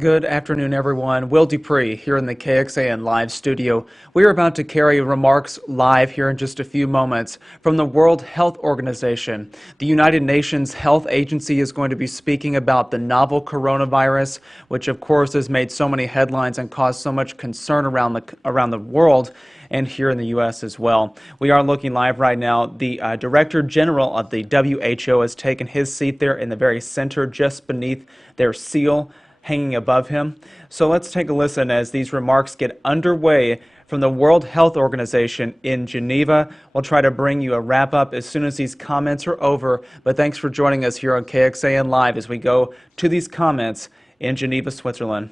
Good afternoon, everyone. Will Dupree here in the KXAN live studio. We are about to carry remarks live here in just a few moments from the World Health Organization. The United Nations Health Agency is going to be speaking about the novel coronavirus, which of course has made so many headlines and caused so much concern around the world and here in the U.S. as well. We are looking live right now. The Director General of the WHO has taken his seat there in the very center, just beneath their seal, hanging above him. So let's take a listen as these remarks get underway from the World Health Organization in Geneva. We'll try to bring you a wrap-up as soon as these comments are over, but thanks for joining us here on KXAN Live as we go to these comments in Geneva, Switzerland.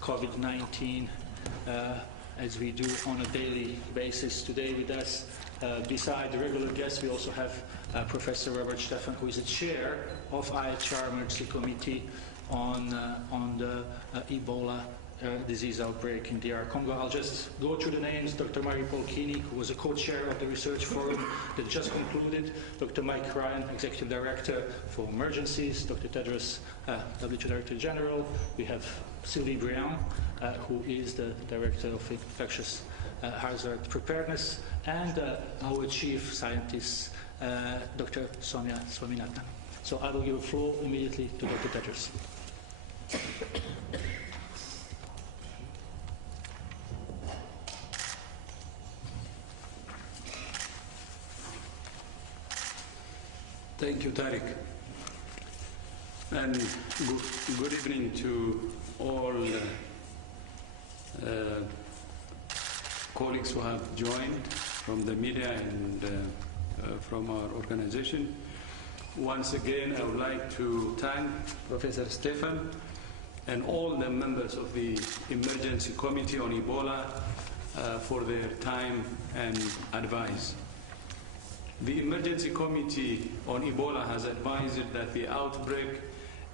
COVID-19 as we do on a daily basis. Today with us, beside the regular guests, we also have Professor Robert Stephan, who is the chair of IHR Emergency Committee on the Ebola disease outbreak in DR Congo. I'll just go through the names. Dr. Marie-Paul Kienig, who was a co-chair of the research forum that just concluded. Dr. Mike Ryan, Executive Director for Emergencies. Dr. Tedros, WHO Director General. We have Sylvie Briand, who is the Director of Infectious Hazard Preparedness, and our Chief Scientist, Dr. Sonia Swaminathan. So I will give the floor immediately to Dr. Tedros. Thank you, Tariq. And good evening to all colleagues who have joined from the media and from our organization. Once again, I would like to thank Professor Stephan and all the members of the Emergency Committee on Ebola for their time and advice. The Emergency Committee on Ebola has advised that the outbreak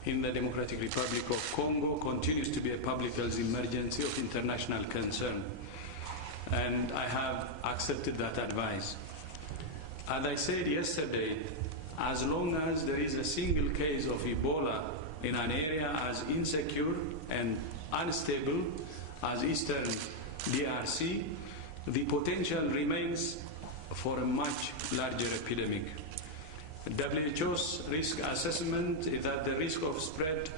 in the Democratic Republic of Congo continues to be a public health emergency of international concern, and I have accepted that advice. As I said yesterday, as long as there is a single case of Ebola in an area as insecure and unstable as Eastern DRC, the potential remains for a much larger epidemic. WHO's risk assessment is that the risk of spread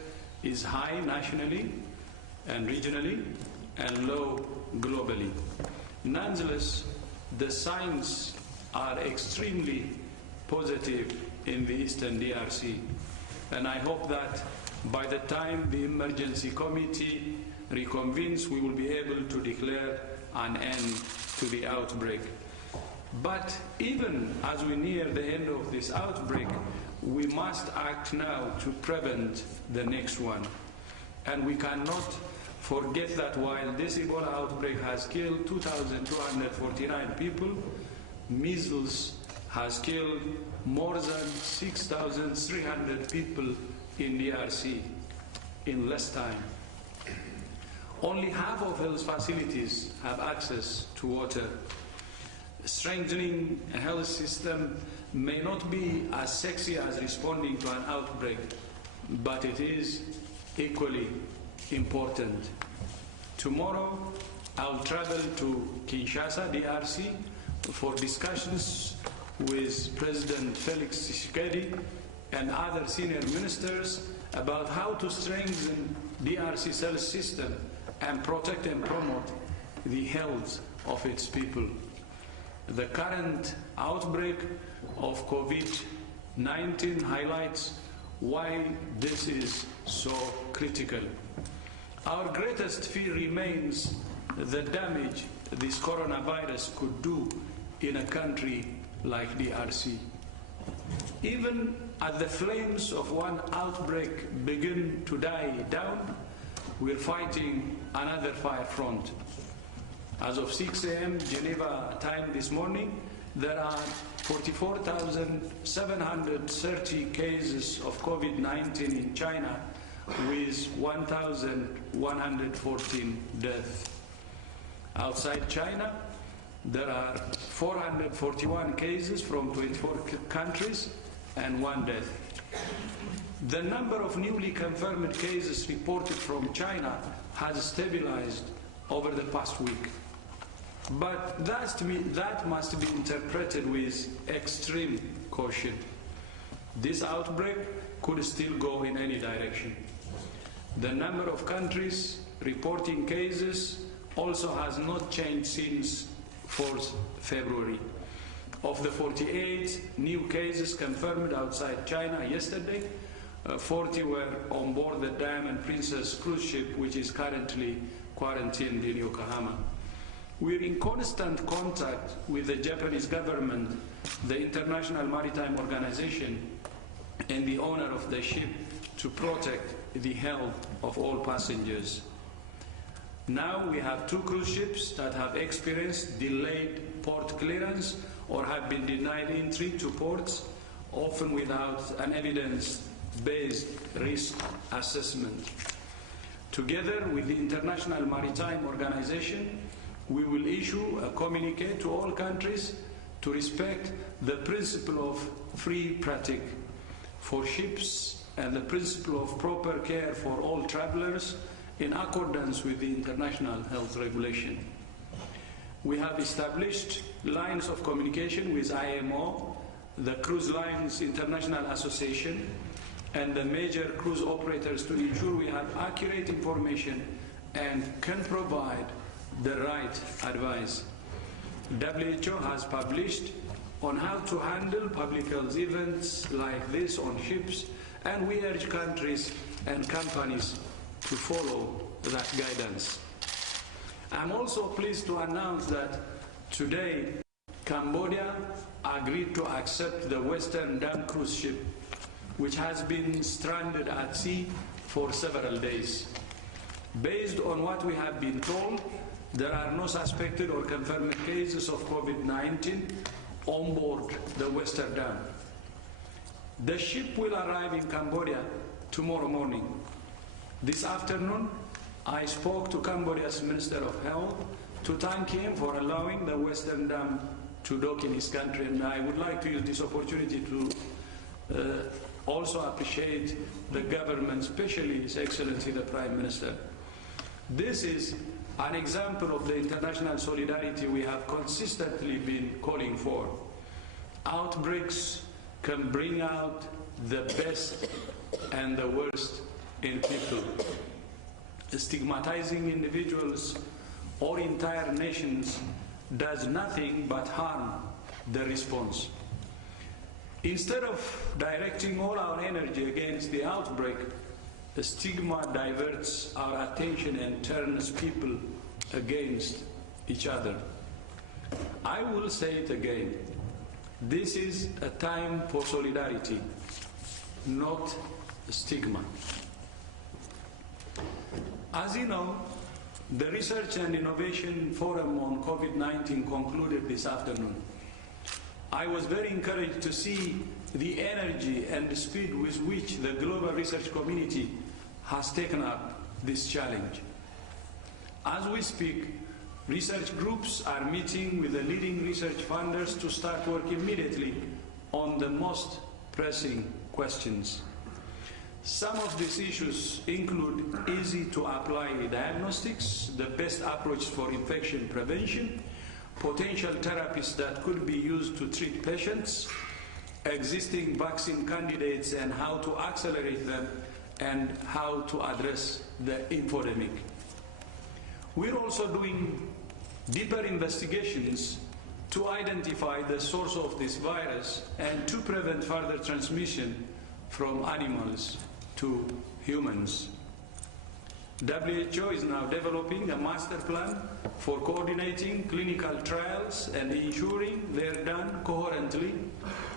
is high nationally and regionally and low globally. Nonetheless, the signs are extremely positive in the Eastern DRC, and I hope that by the time the Emergency Committee reconvenes, we will be able to declare an end to the outbreak. But even as we near the end of this outbreak, we must act now to prevent the next one. And we cannot forget that while this Ebola outbreak has killed 2,249 people, measles has killed more than 6,300 people in DRC in less time. Only half of health facilities have access to water. Strengthening a health system may not be as sexy as responding to an outbreak, but it is equally important. Tomorrow, I'll travel to Kinshasa, DRC, for discussions with President Felix Tshisekedi and other senior ministers about how to strengthen DRC's health system and protect and promote the health of its people. The current outbreak of COVID-19 highlights why this is so critical. Our greatest fear remains the damage this coronavirus could do in a country like DRC. Even as the flames of one outbreak begin to die down, we're fighting another fire front. As of 6 a.m. Geneva time this morning, there are 44,730 cases of COVID-19 in China, with 1,114 deaths. Outside China, there are 441 cases from 24 countries and 1 death. The number of newly confirmed cases reported from China has stabilized over the past week. But that must be interpreted with extreme caution. This outbreak could still go in any direction. The number of countries reporting cases also has not changed since 4th February. Of the 48 new cases confirmed outside China yesterday, 40 were on board the Diamond Princess cruise ship, which is currently quarantined in Yokohama. We're in constant contact with the Japanese government, the International Maritime Organization, and the owner of the ship to protect the health of all passengers. Now we have 2 cruise ships that have experienced delayed port clearance or have been denied entry to ports, often without an evidence-based risk assessment. Together with the International Maritime Organization, we will issue a communiqué to all countries to respect the principle of free pratique for ships and the principle of proper care for all travelers in accordance with the international health regulation. We have established lines of communication with IMO, the Cruise Lines International Association, and the major cruise operators to ensure we have accurate information and can provide the right advice. WHO has published on how to handle public health events like this on ships, and we urge countries and companies to follow that guidance. I'm also pleased to announce that today Cambodia agreed to accept the Western Dam cruise ship, which has been stranded at sea for several days. Based on what we have been told, there are no suspected or confirmed cases of COVID-19 on board the Western Dam. The ship will arrive in Cambodia tomorrow morning. This afternoon, I spoke to Cambodia's Minister of Health to thank him for allowing the Western Dam to dock in his country, and I would like to use this opportunity to also appreciate the government, especially His Excellency the Prime Minister. This is an example of the international solidarity we have consistently been calling for. Outbreaks can bring out the best and the worst in people. Stigmatizing individuals or entire nations does nothing but harm the response. Instead of directing all our energy against the outbreak, the stigma diverts our attention and turns people against each other. I will say it again. This is a time for solidarity, not stigma. As you know, the Research and Innovation Forum on COVID-19 concluded this afternoon. I was very encouraged to see the energy and the speed with which the global research community has taken up this challenge. As we speak, research groups are meeting with the leading research funders to start work immediately on the most pressing questions. Some of these issues include easy-to-apply diagnostics, the best approach for infection prevention, potential therapies that could be used to treat patients, existing vaccine candidates and how to accelerate them, and how to address the infodemic. We're also doing deeper investigations to identify the source of this virus and to prevent further transmission from animals to humans. WHO is now developing a master plan for coordinating clinical trials and ensuring they're done coherently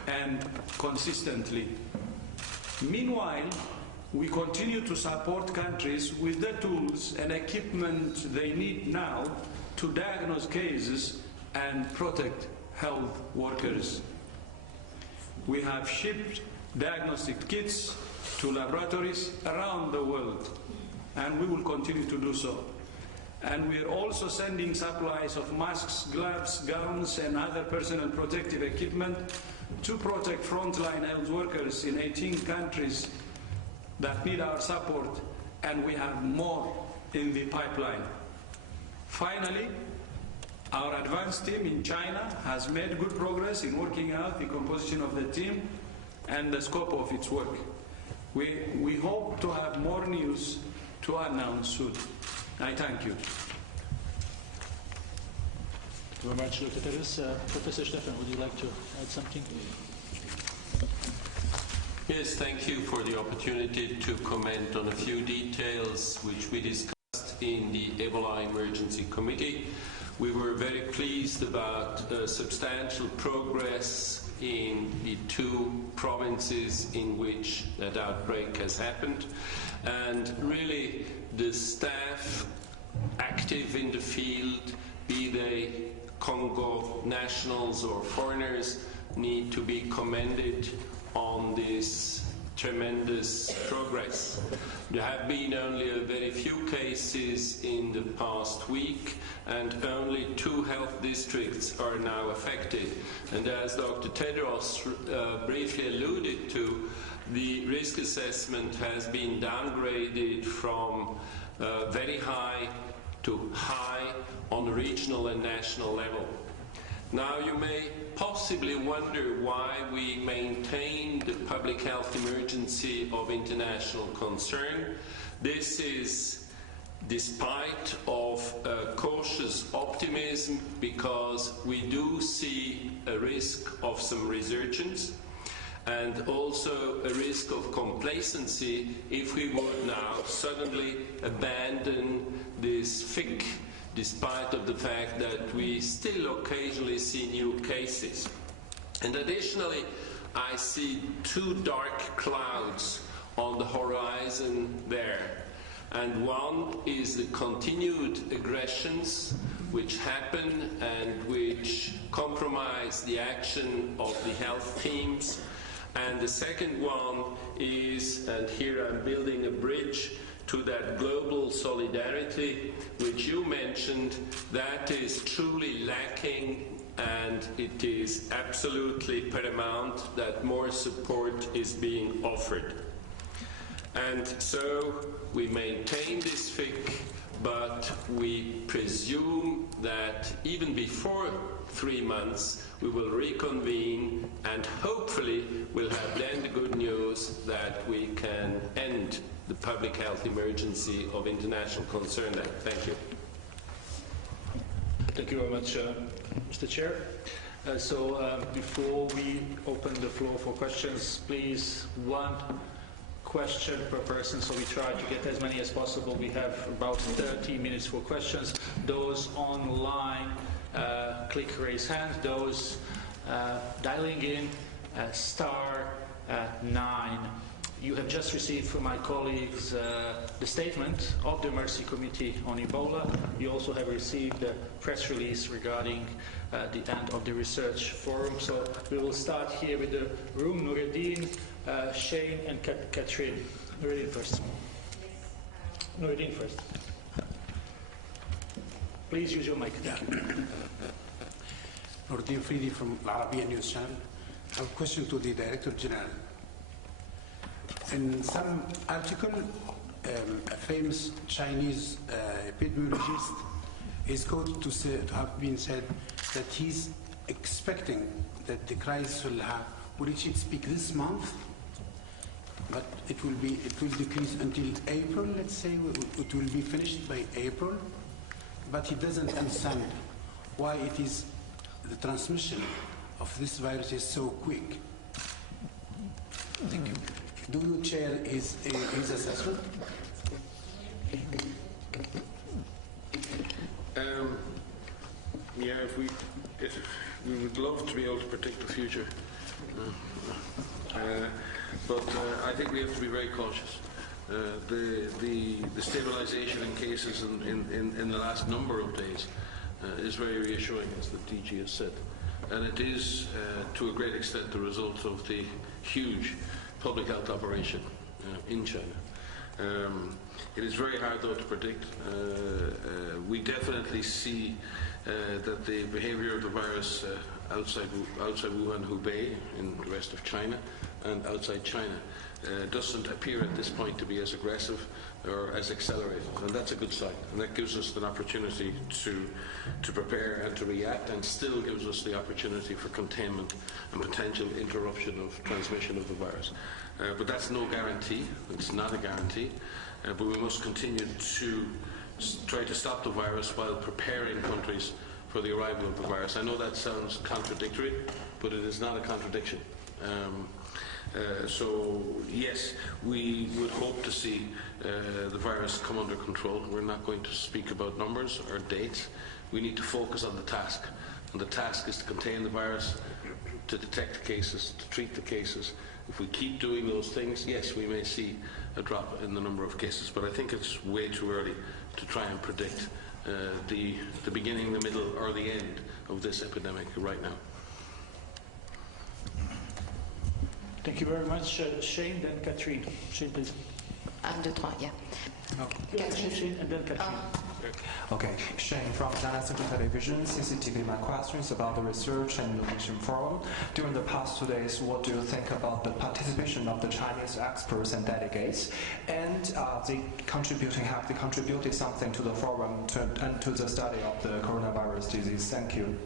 and consistently. Meanwhile, we continue to support countries with the tools and equipment they need now to diagnose cases and protect health workers. We have shipped diagnostic kits to laboratories around the world, and we will continue to do so. And we are also sending supplies of masks, gloves, gowns, and other personal protective equipment to protect frontline health workers in 18 countries that need our support, and we have more in the pipeline. Finally, our advanced team in China has made good progress in working out the composition of the team and the scope of its work. We hope to have more news to announce soon. I thank you. Thank you very much, Dr. Tedros. Professor Stefan, would you like to add something? Yes, thank you for the opportunity to comment on a few details which we discussed in the Ebola Emergency Committee. We were very pleased about substantial progress in the 2 provinces in which that outbreak has happened, and really the staff active in the field, be they Congo nationals or foreigners, need to be commended on this tremendous progress. There have been only a very few cases in the past week, and only 2 health districts are now affected. And as Dr. Tedros briefly alluded to, the risk assessment has been downgraded from very high to high on regional and national level. Now you may possibly wonder why we maintain the public health emergency of international concern. This is despite of cautious optimism, because we do see a risk of some resurgence and also a risk of complacency if we would now suddenly abandon this FIC, despite of the fact that we still occasionally see new cases. And additionally, I see 2 dark clouds on the horizon there. And one is the continued aggressions which happen and which compromise the action of the health teams. And the second one is, and here I'm building a bridge to that global solidarity which you mentioned, that is truly lacking, and it is absolutely paramount that more support is being offered. And so we maintain this FIC, but we presume that even before 3 months we will reconvene, and hopefully we'll have then the good news that we can end the public health emergency of international concern there. Thank you. Thank you very much, Mr. Chair. Before we open the floor for questions, please, 1 question per person, so we try to get as many as possible. We have about 30 minutes for questions. Those online, click raise hand. Those dialing in, *9. You have just received from my colleagues the statement of the Mercy Committee on Ebola. You also have received a press release regarding the end of the research forum. So we will start here with the room. Noureddin, Shane and Catherine. Noureddin first. Noureddin first. Please use your mic. Thank you. Noureddin Fridi from Al Arabiya News Channel. I have a question to the Director General. In some article, a famous Chinese epidemiologist is quoted to have been said that he's expecting that the crisis will reach its peak this month, but it will decrease until April. Let's say it will be finished by April, but he doesn't understand why it is the transmission of this virus is so quick. Thank you. Do you share his assessment? Yeah, if we would love to be able to predict the future, but I think we have to be very cautious. The stabilization in cases in the last number of days is very reassuring, as the DG has said, and it is to a great extent the result of the huge public health operation in China. It is very hard, though, to predict. We definitely see that the behavior of the virus outside Wuhan, Hubei, in the rest of China, and outside China. Doesn't appear at this point to be as aggressive or as accelerated, and that's a good sign. And that gives us an opportunity to prepare and to react, and still gives us the opportunity for containment and potential interruption of transmission of the virus. But that's no guarantee. It's not a guarantee. But we must continue to try to stop the virus while preparing countries for the arrival of the virus. I know that sounds contradictory, but it is not a contradiction. So yes, we would hope to see the virus come under control. We're not going to speak about numbers or dates. We need to focus on the task. And the task is to contain the virus, to detect the cases, to treat the cases. If we keep doing those things, yes, we may see a drop in the number of cases, but I think it's way too early to try and predict the beginning, the middle, or the end of this epidemic right now. Thank you very much, Shane, then Catherine. Shane, please. 1, 2, 3, yeah. Shane, and then Catherine. Okay, Shane from China Central Television. CCTV, my question is about the Research and Innovation Forum. During the past 2 days, what do you think about the participation of the Chinese experts and delegates? And have they contributed something to the forum and to the study of the coronavirus disease? Thank you.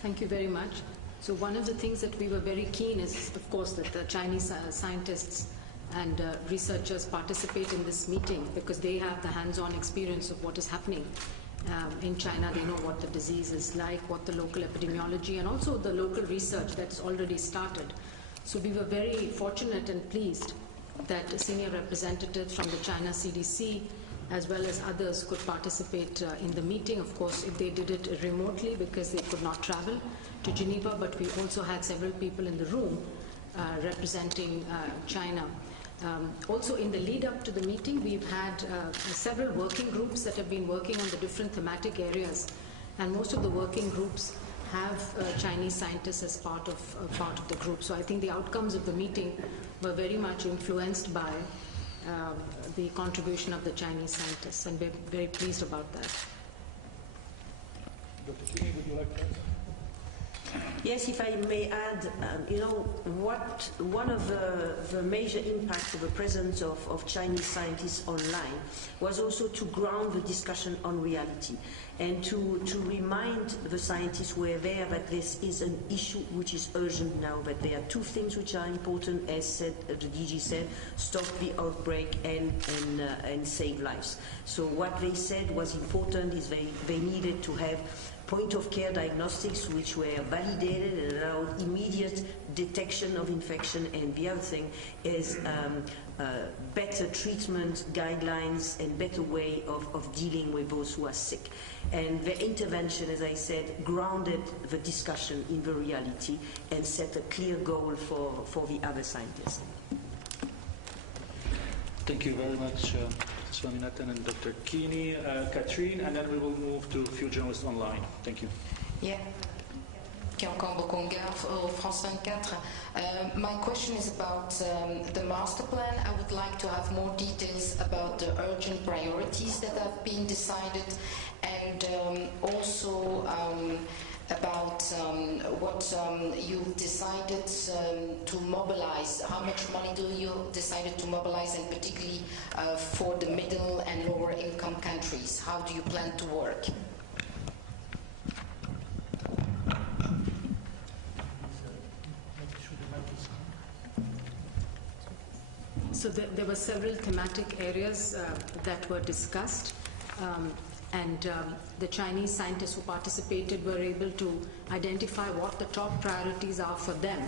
Thank you very much. So one of the things that we were very keen is, of course, that the Chinese scientists and researchers participate in this meeting because they have the hands-on experience of what is happening in China. They know what the disease is like, what the local epidemiology, and also the local research that's already started. So we were very fortunate and pleased that senior representatives from the China CDC as well as others could participate in the meeting. Of course, if they did it remotely because they could not travel to Geneva, but we also had several people in the room representing China. Also, in the lead up to the meeting, we've had several working groups that have been working on the different thematic areas, and most of the working groups have Chinese scientists as part of the group. So I think the outcomes of the meeting were very much influenced by the contribution of the Chinese scientists, and we're very pleased about that. Dr. Kini, would you like to answer? Yes, if I may add, one of the major impacts of the presence of Chinese scientists online was also to ground the discussion on reality and to remind the scientists who are there that this is an issue which is urgent now, that there are two things which are important, as said, the DG said, stop the outbreak and save lives. So what they said was important is they needed to have point-of-care diagnostics which were validated and allowed immediate detection of infection, and the other thing is better treatment guidelines and better way of dealing with those who are sick. And the intervention, as I said, grounded the discussion in the reality and set a clear goal for the other scientists. Thank you very much, Swaminathan and Dr. Kini. Catherine, and then we will move to a few journalists online. Thank you. Yeah. France 24. My question is about the master plan. I would like to have more details about the urgent priorities that have been decided, and also about what you've decided to mobilize. How much money do you decided to mobilize, and particularly for the middle and lower income countries? How do you plan to work? So there were several thematic areas that were discussed, and the Chinese scientists who participated were able to identify what the top priorities are for them.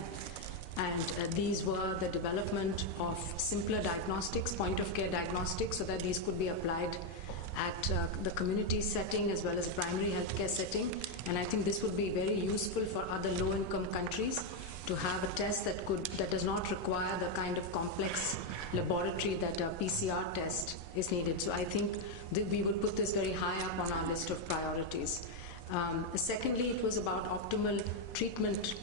And these were the development of simpler diagnostics, point-of-care diagnostics, so that these could be applied at the community setting as well as primary healthcare setting. And I think this would be very useful for other low-income countries to have a test that does not require the kind of complex laboratory that a PCR test is needed. So I think that we will put this very high up on our list of priorities. Secondly, it was about optimal treatment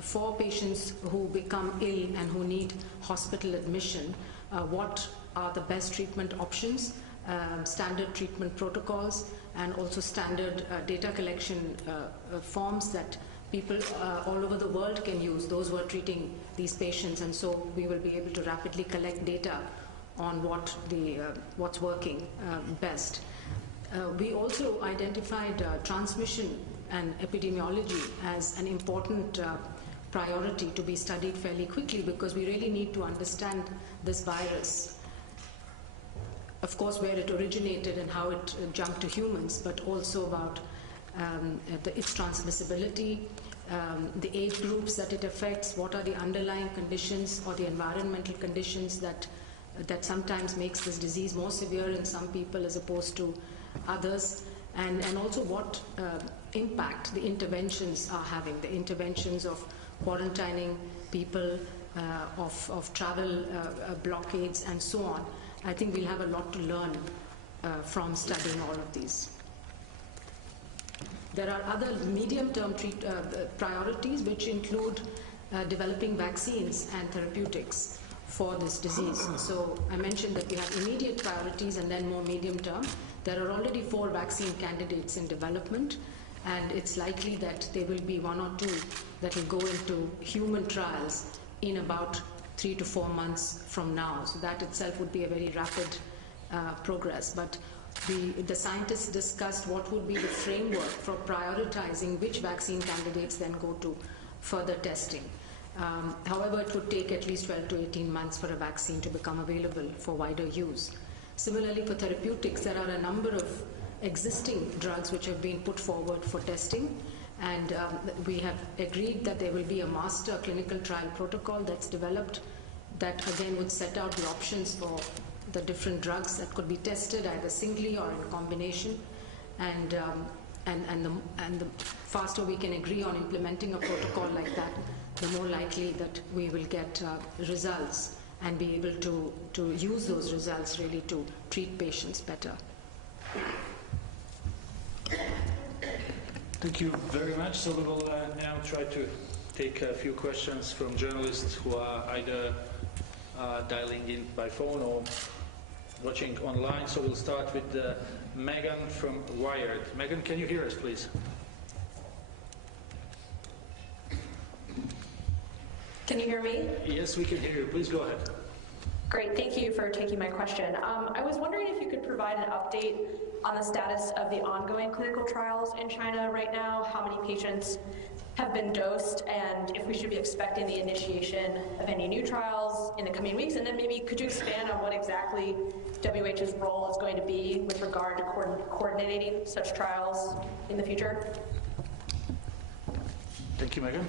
for patients who become ill and who need hospital admission. What are the best treatment options, standard treatment protocols, and also standard data collection forms that people all over the world can use, those who are treating these patients, and so we will be able to rapidly collect data on what's working best. We also identified transmission and epidemiology as an important priority to be studied fairly quickly, because we really need to understand this virus. Of course, where it originated and how it jumped to humans, but also about its transmissibility, the age groups that it affects, what are the underlying conditions or the environmental conditions that sometimes makes this disease more severe in some people as opposed to others, and also what impact the interventions are having, the interventions of quarantining people, of travel blockades, and so on. I think we'll have a lot to learn from studying all of these. There are other medium-term priorities which include developing vaccines and therapeutics for this disease. So I mentioned that we have immediate priorities and then more medium-term. There are already 4 vaccine candidates in development, and it's likely that there will be 1 or 2 that will go into human trials in about 3 to 4 months from now. So that itself would be a very rapid progress. But the scientists discussed what would be the framework for prioritizing which vaccine candidates then go to further testing. However, it would take at least 12 to 18 months for a vaccine to become available for wider use. Similarly, for therapeutics, there are a number of existing drugs which have been put forward for testing, and we have agreed that there will be a master clinical trial protocol that's developed that again would set out the options for the different drugs that could be tested either singly or in combination, and the faster we can agree on implementing a protocol like that, the more likely that we will get results and be able to use those results really to treat patients better. Thank you very much. So we will now try to take a few questions from journalists who are either dialing in by phone or watching online. So we'll start with Megan from Wired. Megan, can you hear us, please? Can you hear me? Yes, we can hear you. Please go ahead. Great. Thank you for taking my question. I was wondering if you could provide an update on the status of the ongoing clinical trials in China right now, how many patients have been dosed, and if we should be expecting the initiation of any new trials in the coming weeks. And then maybe could you expand on what exactly WH's role is going to be with regard to coordinating such trials in the future? Thank you, Megan.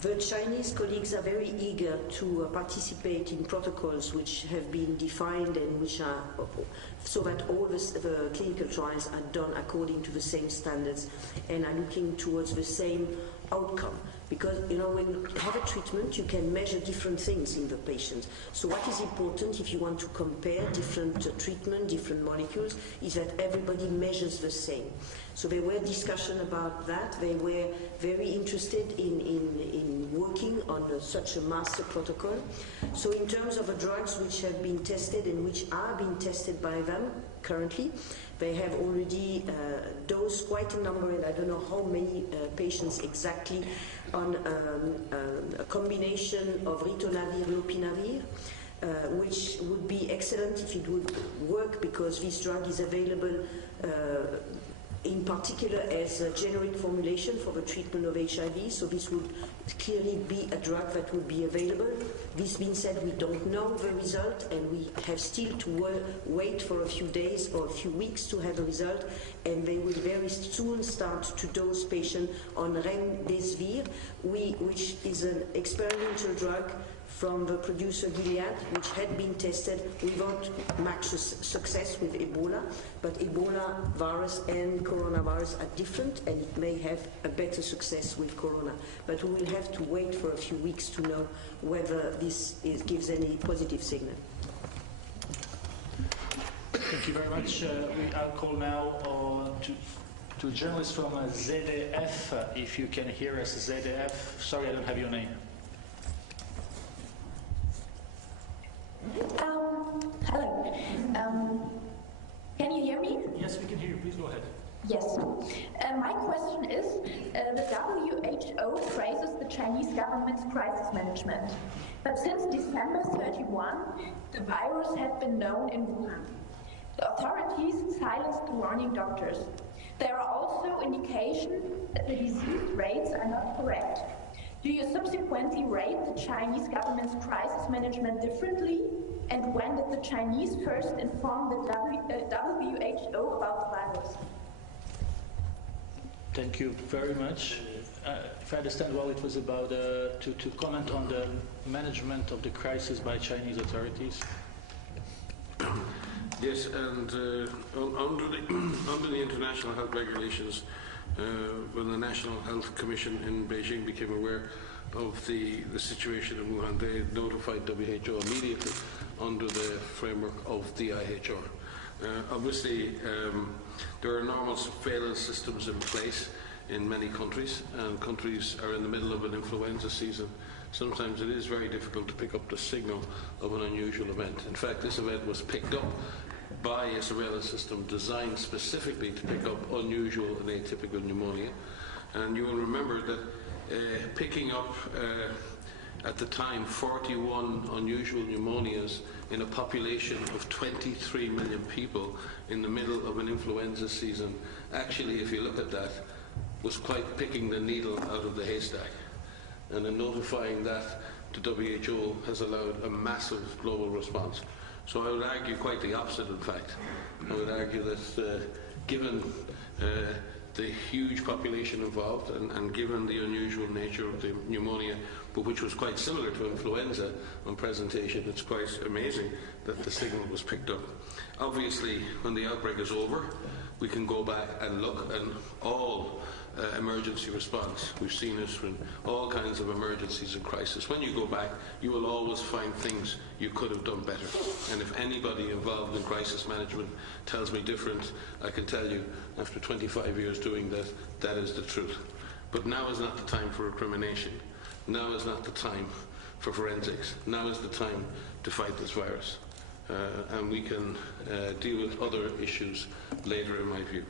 The Chinese colleagues are very eager to participate in protocols which have been defined and which are so that all the clinical trials are done according to the same standards and are looking towards the same outcome. Because, you know, when you have a treatment, you can measure different things in the patient. So what is important if you want to compare different treatment, different molecules, is that everybody measures the same. So there were discussions about that. They were very interested in working on such a master protocol. So in terms of the drugs which have been tested and which are being tested by them currently, they have already dosed quite a number, and I don't know how many patients exactly, on a combination of ritonavir-lopinavir, which would be excellent if it would work, because this drug is available in particular as a generic formulation for the treatment of HIV, so this would clearly be a drug that would be available. This being said, we don't know the result, and we have still to wait for a few days or a few weeks to have a result, and they will very soon start to dose patients on remdesivir, which is an experimental drug from the producer Gilead, which had been tested without much success with Ebola, but Ebola virus and coronavirus are different, and it may have a better success with corona. But we will have to wait for a few weeks to know whether this gives any positive signal. Thank you very much. I'll call now to journalists from ZDF. If you can hear us, ZDF. Sorry, I don't have your name. Please go ahead. Yes. My question is, the WHO praises the Chinese government's crisis management. But since December 31, the virus had been known in Wuhan. The authorities silenced the warning doctors. There are also indications that the disease rates are not correct. Do you subsequently rate the Chinese government's crisis management differently? And when did the Chinese first inform the WHO about the virus? Thank you very much. If I understand well, it was about to comment on the management of the crisis by Chinese authorities. Yes, and under the international health regulations, when the National Health Commission in Beijing became aware of the situation in Wuhan, they notified WHO immediately under the framework of the IHR. Obviously, there are normal surveillance systems in place in many countries, and countries are in the middle of an influenza season. Sometimes it is very difficult to pick up the signal of an unusual event. In fact, this event was picked up by a surveillance system designed specifically to pick up unusual and atypical pneumonia. And you will remember that picking up at the time 41 unusual pneumonias in a population of 23 million people in the middle of an influenza season, actually, if you look at that, was quite picking the needle out of the haystack. And in notifying that to WHO has allowed a massive global response. So I would argue quite the opposite, in fact. I would argue that given the huge population involved and given the unusual nature of the pneumonia, but which was quite similar to influenza on presentation, it's quite amazing that the signal was picked up. Obviously, when the outbreak is over, we can go back and look, and all emergency response, we've seen this in all kinds of emergencies and crisis. When you go back, you will always find things you could have done better. And if anybody involved in crisis management tells me different, I can tell you, after 25 years doing that, that is the truth. But now is not the time for recrimination. Now is not the time for forensics. Now is the time to fight this virus. And we can deal with other issues later, in my view.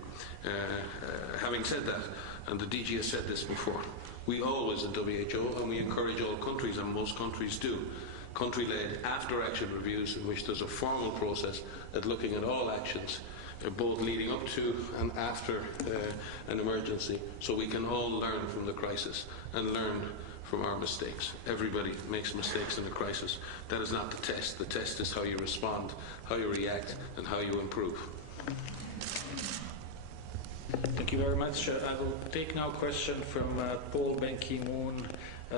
Having said that, and the DG has said this before, we always at WHO, and we encourage all countries, and most countries do, country-led after-action reviews in which there's a formal process at looking at all actions, both leading up to and after an emergency, so we can all learn from the crisis and learn from our mistakes. Everybody makes mistakes in a crisis. That is not the test. The test is how you respond, how you react, and how you improve. Thank you very much. I will take now a question from Paul Ben Ki-moon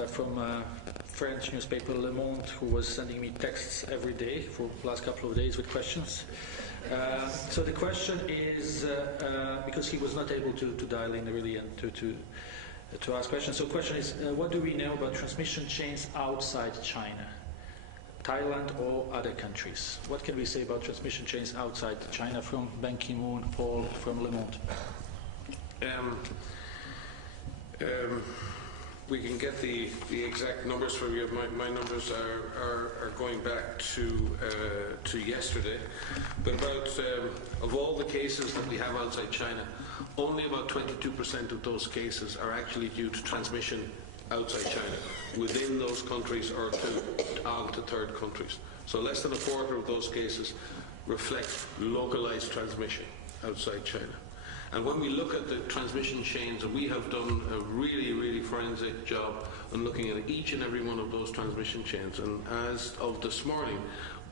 from French newspaper Le Monde, who was sending me texts every day for the last couple of days with questions. So the question is, because he was not able to dial in really and to ask questions. So the question is, what do we know about transmission chains outside China, Thailand or other countries? What can we say about transmission chains outside China? From Ben Ki-moon, Paul from Le Monde. We can get the exact numbers for you. My numbers are going back to yesterday. But about of all the cases that we have outside China, only about 22% of those cases are actually due to transmission outside China, within those countries or on to third countries. So less than a quarter of those cases reflect localized transmission outside China. And when we look at the transmission chains, and we have done a really, really forensic job on looking at each and every one of those transmission chains, and as of this morning,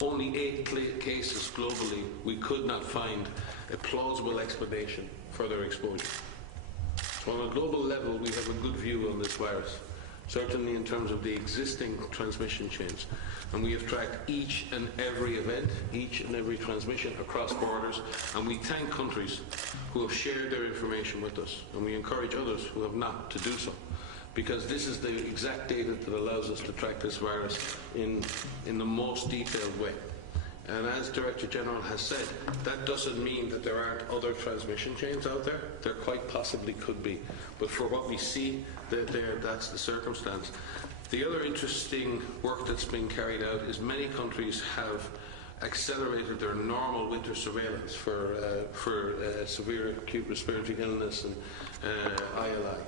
only 8 cases globally, we could not find a plausible explanation for their exposure. So on a global level, we have a good view on this virus, certainly in terms of the existing transmission chains. And we have tracked each and every event, each and every transmission across borders, and we thank countries who have shared their information with us, and we encourage others who have not to do so, because this is the exact data that allows us to track this virus in the most detailed way. And as Director General has said, that doesn't mean that there aren't other transmission chains out there. There quite possibly could be. But for what we see, that's the circumstance. The other interesting work that's been carried out is many countries have accelerated their normal winter surveillance for severe acute respiratory illness and ILI.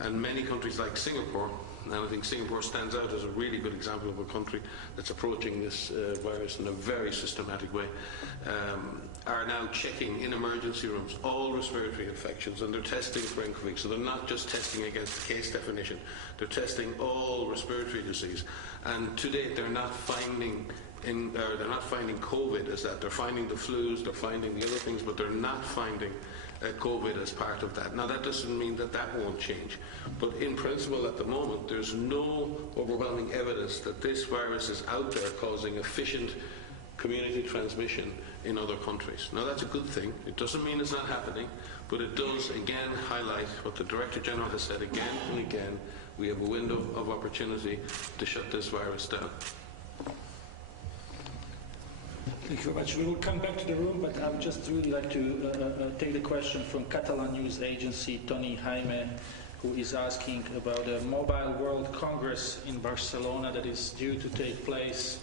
And many countries like Singapore, and I think Singapore stands out as a really good example of a country that's approaching this virus in a very systematic way, are now checking in emergency rooms all respiratory infections, and they're testing for Ncovi. So they're not just testing against the case definition, they're testing all respiratory disease. And to date, they're not finding COVID as that. They're finding the flus, they're finding the other things, but they're not finding COVID as part of that. Now, that doesn't mean that that won't change, but in principle at the moment there's no overwhelming evidence that this virus is out there causing efficient community transmission in other countries. Now, that's a good thing. It doesn't mean it's not happening, but it does again highlight what the Director General has said again and again: we have a window of opportunity to shut this virus down. Thank you very much. We will come back to the room, but I would just really like to take the question from Catalan news agency Tony Jaime, who is asking about a Mobile World Congress in Barcelona that is due to take place.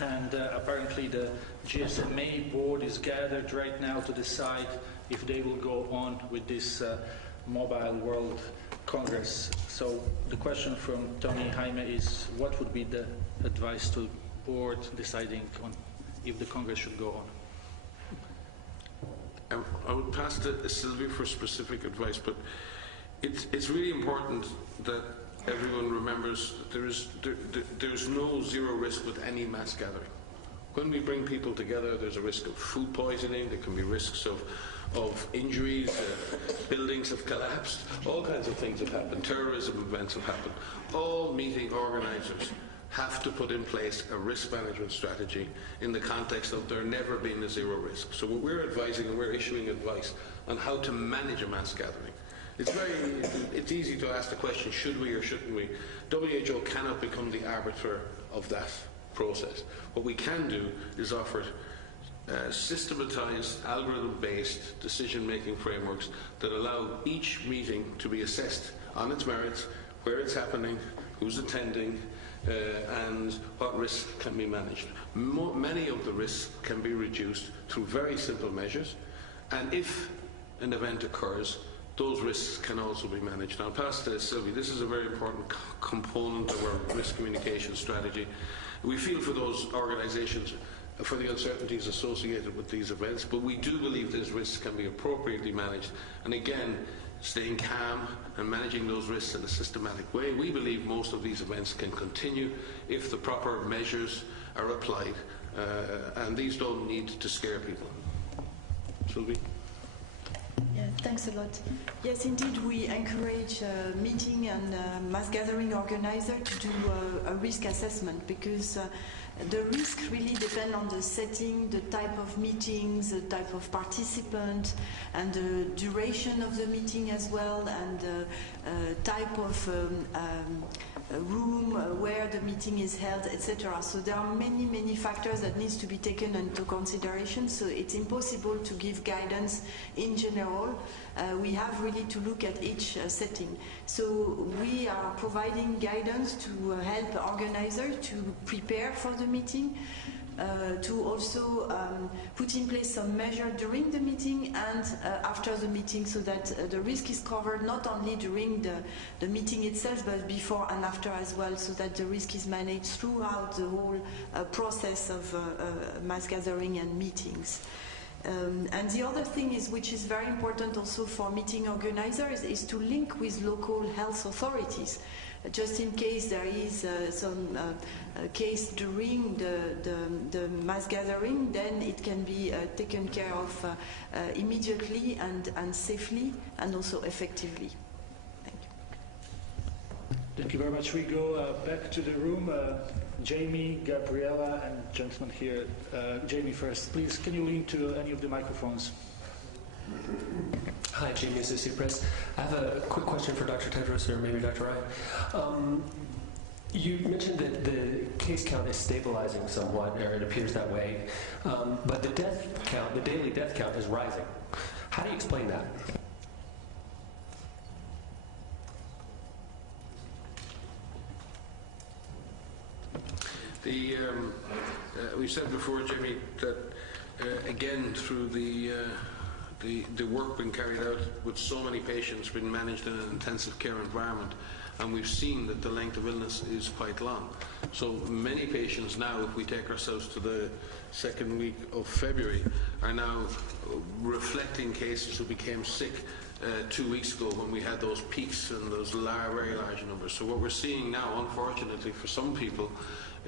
And apparently the GSMA board is gathered right now to decide if they will go on with this Mobile World Congress. So the question from Tony Jaime is, what would be the advice to the board deciding on if the Congress should go on? I would pass to Sylvie for specific advice, but it's really important that everyone remembers that there's no zero risk with any mass gathering. When we bring people together, there's a risk of food poisoning, there can be risks of injuries, buildings have collapsed, all kinds of things have happened, terrorism events have happened. All meeting organisers have to put in place a risk management strategy in the context of there never being a zero risk. So we're advising and we're issuing advice on how to manage a mass gathering. It's easy to ask the question, should we or shouldn't we? WHO cannot become the arbiter of that process. What we can do is offer systematized, algorithm-based decision-making frameworks that allow each meeting to be assessed on its merits, where it's happening, who's attending, and what risks can be managed. Many of the risks can be reduced through very simple measures, and if an event occurs, those risks can also be managed. Now, I'll pass to Sylvie. This is a very important component of our risk communication strategy. We feel for those organisations for the uncertainties associated with these events, but we do believe these risks can be appropriately managed. And again, staying calm and managing those risks in a systematic way. We believe most of these events can continue if the proper measures are applied, and these don't need to scare people. Sylvie? Yeah, thanks a lot. Yes, indeed, we encourage meeting and mass gathering organizers to do a risk assessment, because the risk really depends on the setting, the type of meetings, the type of participant, and the duration of the meeting as well, and the type of room where the meeting is held, etc. So there are many, many factors that needs to be taken into consideration. So it's impossible to give guidance in general. We have really to look at each setting. So we are providing guidance to help organizers to prepare for the meeting, to also put in place some measure during the meeting and after the meeting, so that the risk is covered not only during the meeting itself, but before and after as well, so that the risk is managed throughout the whole process of mass gathering and meetings. And the other thing is, which is very important also for meeting organizers, is to link with local health authorities. Just in case there is some case during the mass gathering, then it can be taken care of immediately and safely and also effectively. Thank you. Thank you very much. We go back to the room. Jamie, Gabriella, and gentleman here. Jamie first. Please, can you lean to any of the microphones? Hi, Jamie, Associated Press. I have a quick question for Dr. Tedros, or maybe Dr. Ryan. You mentioned that the case count is stabilizing somewhat, or it appears that way, but the death count, the daily death count, is rising. How do you explain that? We said before, Jimmy, that again through the work being carried out with so many patients being managed in an intensive care environment, and we've seen that the length of illness is quite long. So many patients now, if we take ourselves to the second week of February, are now reflecting cases who became sick 2 weeks ago when we had those peaks and those very large numbers. So what we're seeing now, unfortunately for some people,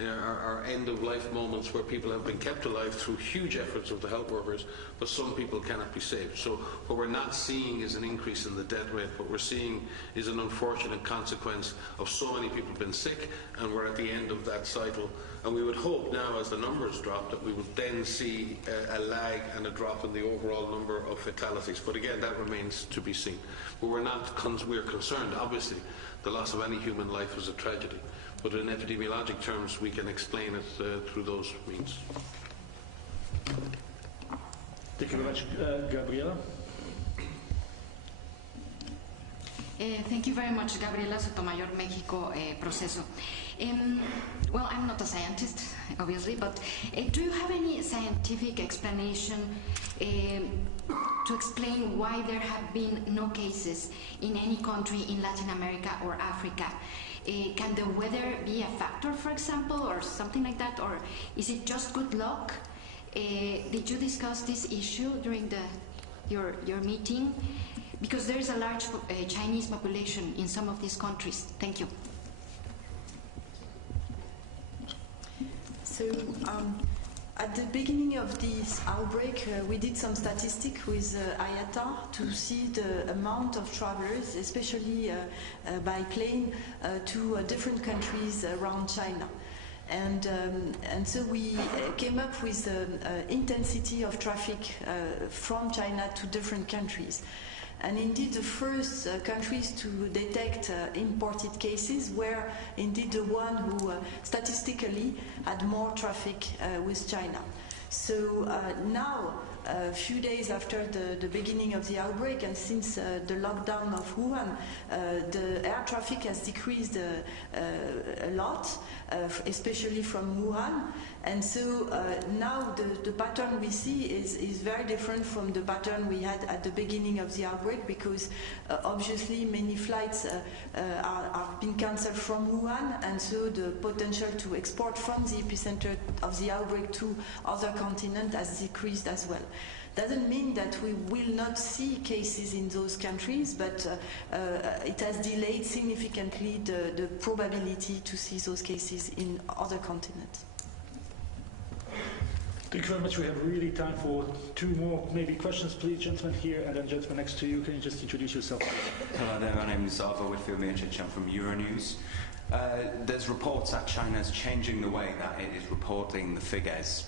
are end-of-life moments where people have been kept alive through huge efforts of the health workers, but some people cannot be saved. So what we're not seeing is an increase in the death rate. What we're seeing is an unfortunate consequence of so many people being sick, and we're at the end of that cycle. And we would hope now, as the numbers drop, that we would then see a lag and a drop in the overall number of fatalities. But again, that remains to be seen. But we're concerned, obviously. The loss of any human life is a tragedy. But in epidemiologic terms, we can explain it through those means. Thank you very much. Gabriela? Thank you very much, Gabriela Sotomayor, Mexico Proceso. Well, I'm not a scientist, obviously, but do you have any scientific explanation to explain why there have been no cases in any country in Latin America or Africa? Can the weather be a factor, for example, or something like that, or is it just good luck? Did you discuss this issue during your meeting? Because there is a large Chinese population in some of these countries. Thank you. So, at the beginning of this outbreak, we did some statistics with IATA to see the amount of travelers, especially by plane, to different countries around China. And so we came up with the intensity of traffic from China to different countries. And indeed, the first countries to detect imported cases were indeed the one who statistically had more traffic with China. So now, a few days after the beginning of the outbreak and since the lockdown of Wuhan, the air traffic has decreased a lot, especially from Wuhan. And so now the pattern we see is very different from the pattern we had at the beginning of the outbreak, because obviously many flights are being cancelled from Wuhan, and so the potential to export from the epicenter of the outbreak to other continents has decreased as well. Doesn't mean that we will not see cases in those countries, but it has delayed significantly the probability to see those cases in other continents. Thank you very much. We have really time for two more maybe questions, please. Gentleman here and then gentleman next to you. Can you just introduce yourself? Hello there, my name is Zava Whitfield-Miocic. I'm from Euronews. There's reports that China's changing the way that it is reporting the figures,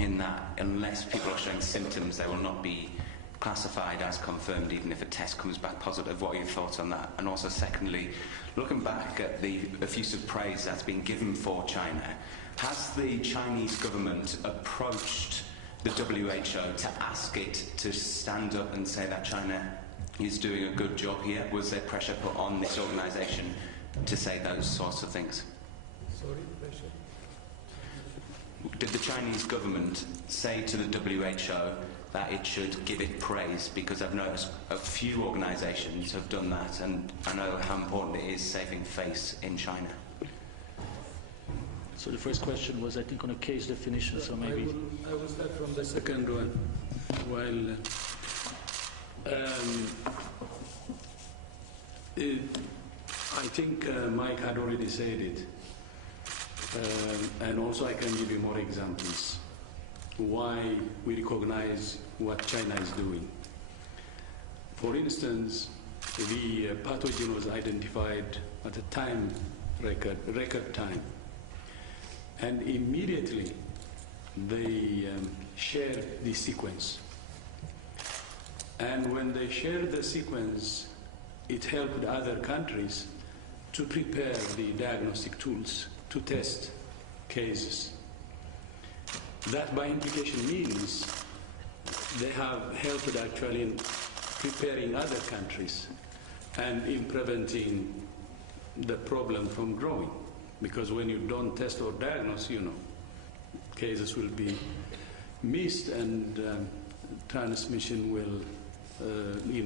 in that unless people are showing symptoms, they will not be classified as confirmed even if a test comes back positive. What are your thoughts on that? And also secondly, looking back at the effusive praise that's been given for China, has the Chinese government approached the WHO to ask it to stand up and say that China is doing a good job here? Was there pressure put on this organisation to say those sorts of things? Sorry, pressure? Did the Chinese government say to the WHO that it should give it praise? Because I've noticed a few organisations have done that, and I know how important it is saving face in China. So the first question was, I think, on a case definition, so maybe... I will start from the second one. While I think Mike had already said it, and also I can give you more examples why we recognize what China is doing. For instance, the pathogen was identified at a time record time. And immediately they shared the sequence. And when they shared the sequence, it helped other countries to prepare the diagnostic tools to test cases. That by implication means they have helped actually in preparing other countries and in preventing the problem from growing. because when you don't test or diagnose, cases will be missed, and transmission will,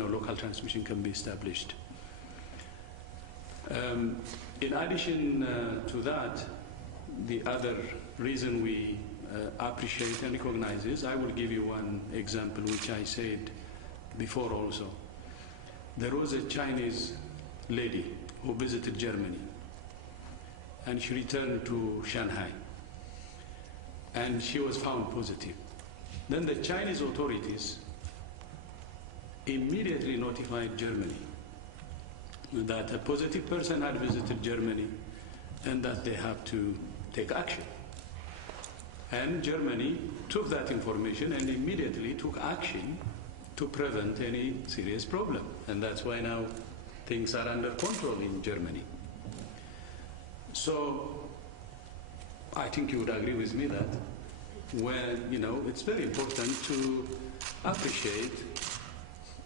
local transmission can be established. In addition to that, the other reason we appreciate and recognize is, I will give you one example which I said before also. There was a Chinese lady who visited Germany, and she returned to Shanghai, and she was found positive. Then the Chinese authorities immediately notified Germany that a positive person had visited Germany and that they have to take action. And Germany took that information and immediately took action to prevent any serious problem. And that's why now things are under control in Germany. So I think you would agree with me that when, it's very important to appreciate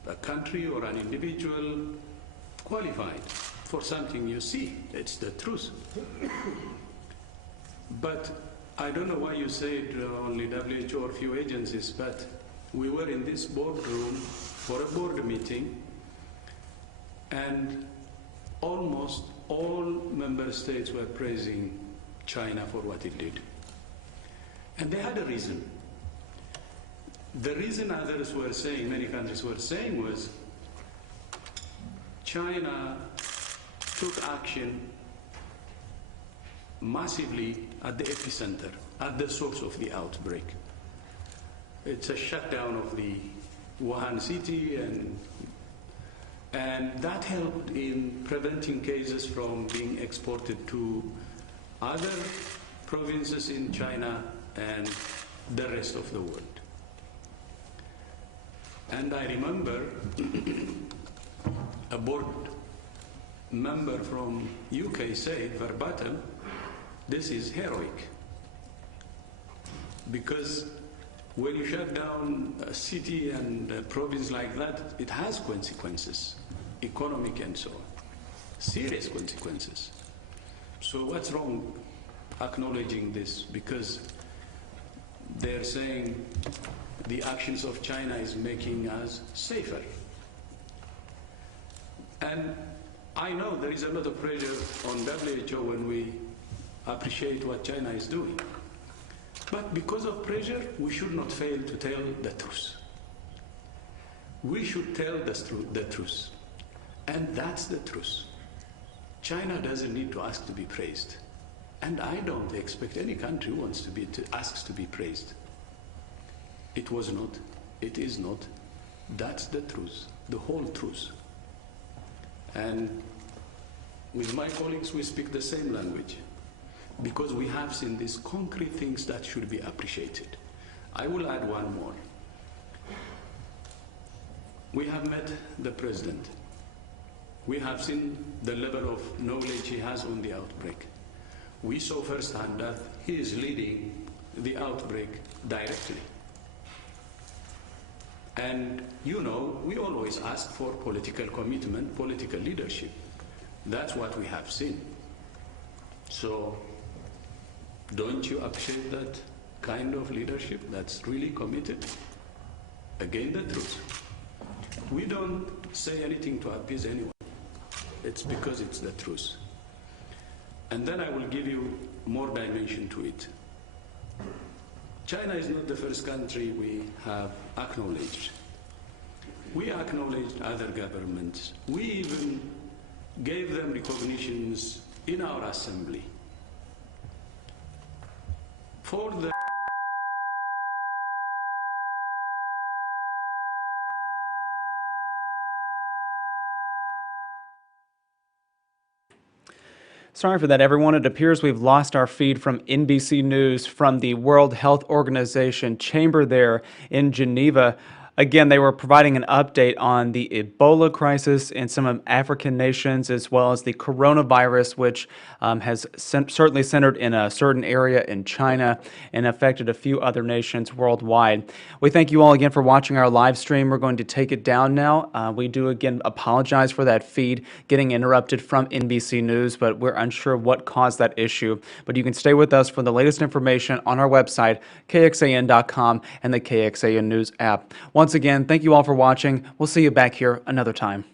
a country or an individual qualified for something you see. It's the truth. But I don't know why you said only WHO or few agencies, but we were in this boardroom for a board meeting, and almost all member states were praising China for what it did. And they had a reason. The reason others were saying, many countries were saying, was China took action massively at the epicenter, at the source of the outbreak. It's a shutdown of the Wuhan city, and that helped in preventing cases from being exported to other provinces in China and the rest of the world. And I remember a board member from UK said verbatim, this is heroic. Because when you shut down a city and a province like that, it has consequences, economic and so on, serious consequences. So what's wrong acknowledging this? Because they're saying the actions of China is making us safer. And I know there is a lot of pressure on WHO when we appreciate what China is doing. But because of pressure, we should not fail to tell the truth. We should tell the truth. And that's the truth. China doesn't need to ask to be praised. And I don't expect any country who wants to be asks to be praised. It was not. It is not. That's the truth, the whole truth. And with my colleagues, we speak the same language, because we have seen these concrete things that should be appreciated. I will add one more. We have met the president. We have seen the level of knowledge he has on the outbreak. We saw firsthand that he is leading the outbreak directly. And we always ask for political commitment, political leadership. That's what we have seen. So don't you appreciate that kind of leadership that's really committed? Again, the truth. We don't say anything to appease anyone. It's because it's the truth. And then I will give you more dimension to it. China is not the first country we have acknowledged. We acknowledged other governments. We even gave them recognitions in our assembly. For the Sorry for that, everyone. It appears we've lost our feed from NBC News from the World Health Organization chamber there in Geneva. Again, they were providing an update on the Ebola crisis in some of African nations, as well as the coronavirus, which has certainly centered in a certain area in China and affected a few other nations worldwide. We thank you all again for watching our live stream. We're going to take it down now. We do again apologize for that feed getting interrupted from NBC News, but we're unsure what caused that issue. But you can stay with us for the latest information on our website, kxan.com, and the KXAN News app. Once again, thank you all for watching. We'll see you back here another time.